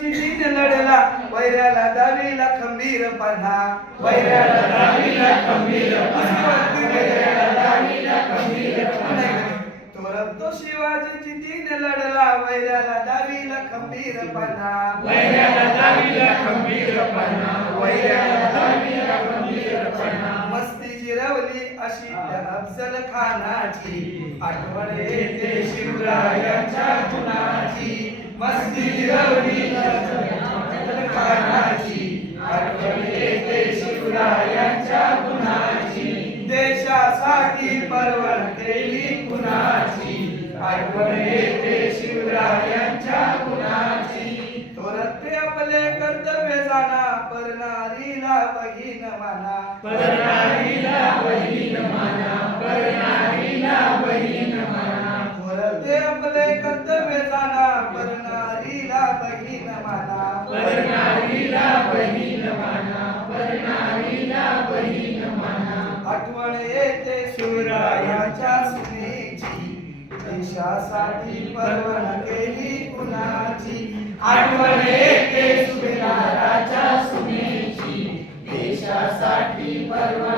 चिठीने लढला वैऱ्याला दावीला खंबीर पणा वैऱ्याला दावीला खंबीर तो शिवाजी लढला वैऱ्याला दावीला खंबीर पणा वैऱ्याला दावीला खंबीरपणा वैऱ्याला दावीला खंबीरपणा मस्ती जिरवली अशी त्या अफजल खानाची. आठवण येते शिवरायांच्या गुणाची मस्ती जिरवली अफजल खानाची आठवण येते शिवरायांच्या गुणाची देशासाठी पर्वण केली कुणाची? आठवण येते शिवरायांच्या गुणाची. थोरते आपले कर्तव्य जाणा परनारीला बहीण माना. परनारीला बहीण माना परनारीला बहीण माना. थोरते आपले कर्तव्य जाणा परनारीला बहीण माना. परनारीला ते सुरायाच्या सुनेची देशासाठी पर्वण केली कुणाची? आठवण ते सुरायाच्या सुनेची देशासाठी पर्वण